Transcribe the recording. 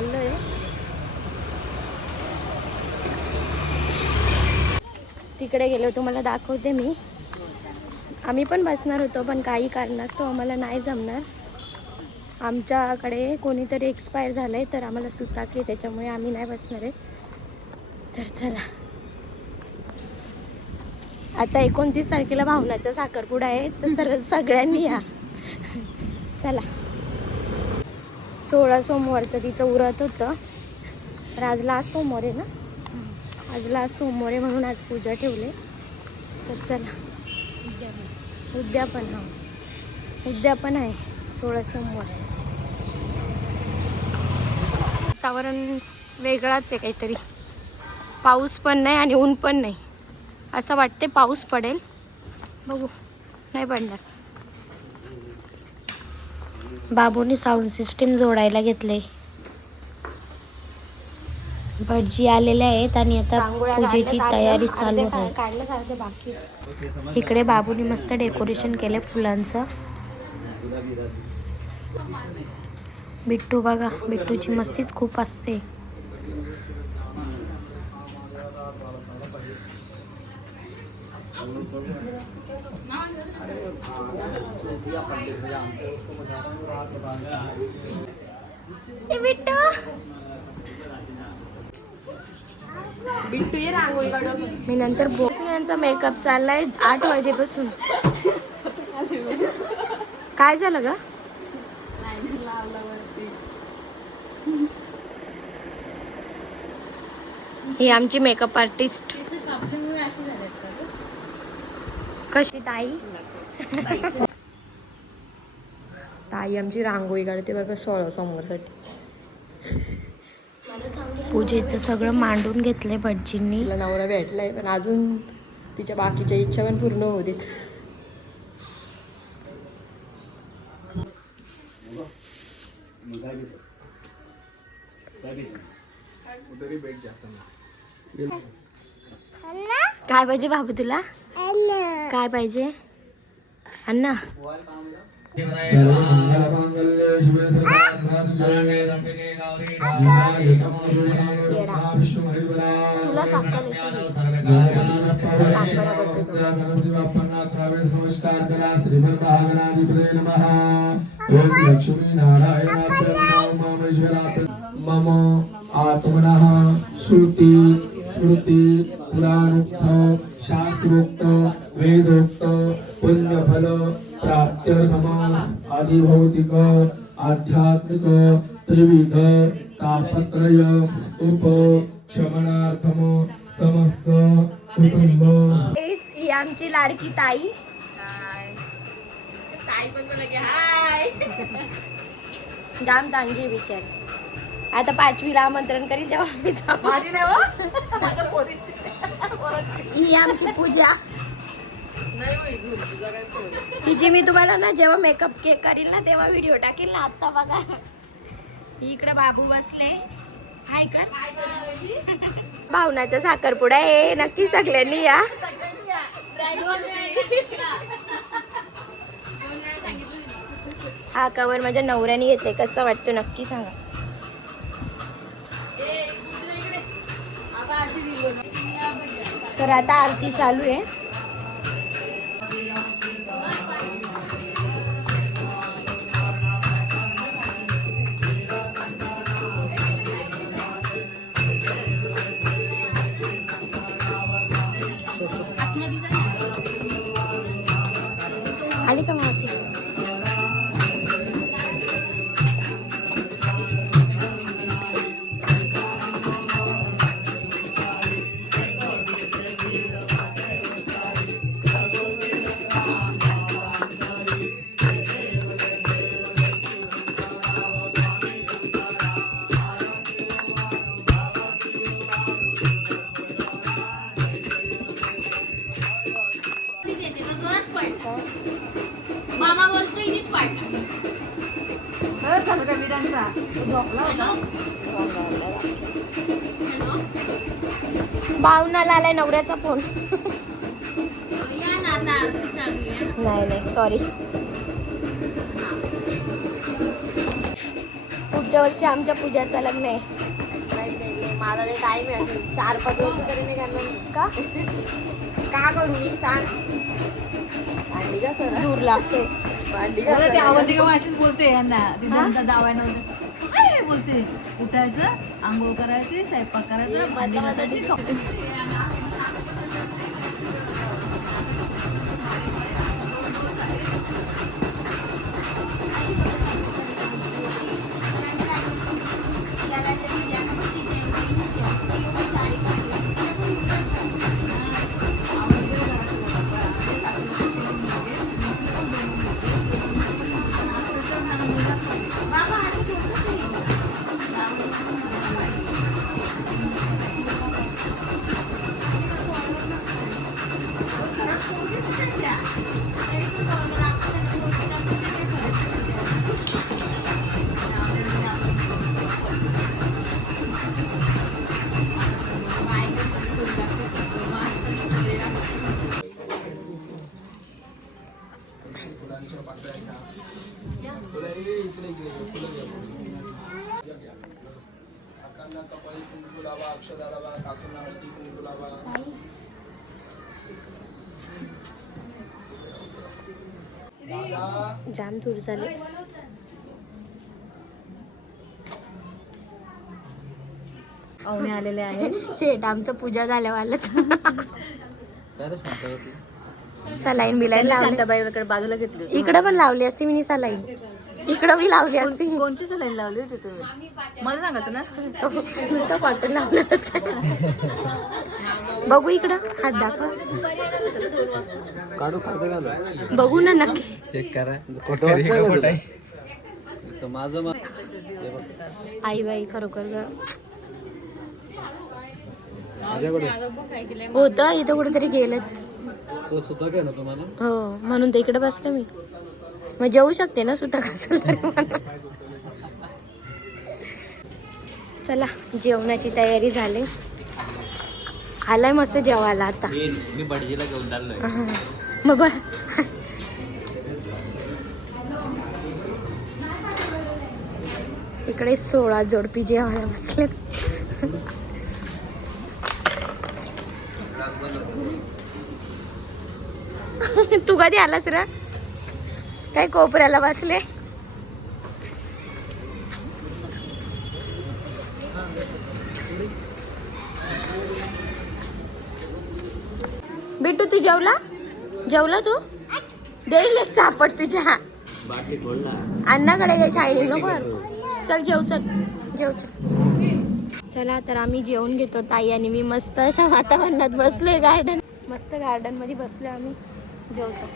चाललोय. तिकडे गेलो तुम्हाला दाखवते मी. आम्ही पण बसणार होतो पण काही कारणास्तव आम्हाला नाही जमणार. आमच्याकडे कोणीतरी एक्सपायर झालंय तर आम्हाला सुताकली, त्याच्यामुळे आम्ही नाही बसणार आहेत. तर चला, आता 29 तारखेला भावनाचा साखरपुडा आहे तर सगळ्यांनी या. चला, 16 सोमवारचं तिचं उरत होतं तर आज लास्ट सोमवार आहे ना. आज लास्ट सोमवार आहे म्हणून आज पूजा ठेवले. तर चला, उद्यापन उद्यापन आहे 16 सोमवारचं. वातावरण वेगळाच आहे काहीतरी. पाऊस पण नाही आणि ऊन पण नाही. असं वाटते पाऊस पडेल, बघू. नाही पडणार. बाबूने साऊंड सिस्टीम जोडायला घेतले. भटजी आलेले आहेत आणि आता पूजेची तयारी चालू आहे. इकडे बाबूने मस्त डेकोरेशन केले फुलांचं. बिट्टू बघा, बिट्टूची मस्तीच खूप असते. बिट्टू ये रांगोळी काढू. मी नंतर बसून यांचा मेकअप चाललाय 8 वाजेपासून. काय झालं ग? ही आमची मेकअप आर्टिस्ट. कशी ताई? ताई आमची रांगोळी काढते बघा 16 सोमवारसाठी. पूजेचं सगळं मांडून घेतलंय भटजींनी. तिला नवरा भेटलाय पण अजून तिच्या बाकीच्या इच्छा पण पूर्ण होऊ देत. काय पाहिजे बाबू तुला? काय पाहिजे? अण्णा तुला चाकल नमस्कार करा. श्रीमद्भागनाधिपते नमः. ओम लक्ष्मी नारायणाभ्यां मम आत्मनः श्रुति स्मृति पुराणोक्त शास्त्रोक्त वेदोक्त पुण्यफल प्राप्त्यर्थम आदिभौतिक आध्यात्मिक त्रिविध तापत्रय उपशमनार्थम समस्त कुटुंब. ही आमची लाडकी ताई. ताई पण बोला हाय. जाम चांगली विचार. आता 5वीला आमंत्रण करील तेव्हा मी ही आमची पूजा. तिची मी तुम्हाला ना जेव्हा मेकअप केक करील ना तेव्हा व्हिडिओ टाकील ना. आता बघा इकडे बाबू बसले. हाय कर. भावनाचा साखरपुडा आहे, नक्की सगळ्यांनी या. हा कवर माझ्या नवऱ्याने घेतले. कसं वाटतं नक्की सांगा. तर आता आरती चालू आहे. आली का मावशी? मामा बोलतोय नीट पाडणार. भावनाला आलाय नवऱ्याचा फोन. या ना आता नाही सॉरी. पुढच्या वर्षी आमच्या पूजाचं लग्न आहे. माझा टाइम आहे अजून 4-5 वर्ष तरी नाही करणार का करू मी सांग. भांडी का सर दूर लागते. भांडी मला ते आवडते का अशीच बोलते यांना तिथं जावायला काय बोलते उठायचं आंघोळ करायची स्वयंपाक करायचं भांडी घासायची. जाम दूर झाले. पाहुणे आलेले आहे. शेट आमचं पूजा झाल्यावर सलाईन बिलाईन लावली. शांताबाईकडे बाजूला घेतली. इकडं पण लावली असती मी सलाईन. इकडं बी लावली असती. कोणची सलाईन लावली होती तुम्ही मला सांगायचं ना. नुसतं कॉटन लावलं. बघू इकडं हात दाखव. बघू ना नक्की. चेक करा. आई बाई खरोखर ग होत इथं कुठेतरी गेलं. हो म्हणून तर इकडे बसले मी. मग जेवू शकते ना सुद्धा कसं. चला जेवणाची तयारी झाली. आलाय मस्त जेवायला आता. मी भटजीला घेऊन चाललोय. मग बघ इकडे 16 जोडपी जेवायला बसले. तू कधी आलास रे. काय कोपऱ्याला बसले. बिट्टू तू जेवला तू. देईल एक चापट तुझ्या अण्णाकडे शायनिंग नको. चल जेव चल. चला तर आम्ही जेवून घेतो. ताई आणि मी मस्त अशा वातावरणात बसलोय. मस्त गार्डन मध्ये बसलोय आम्ही जेवतो.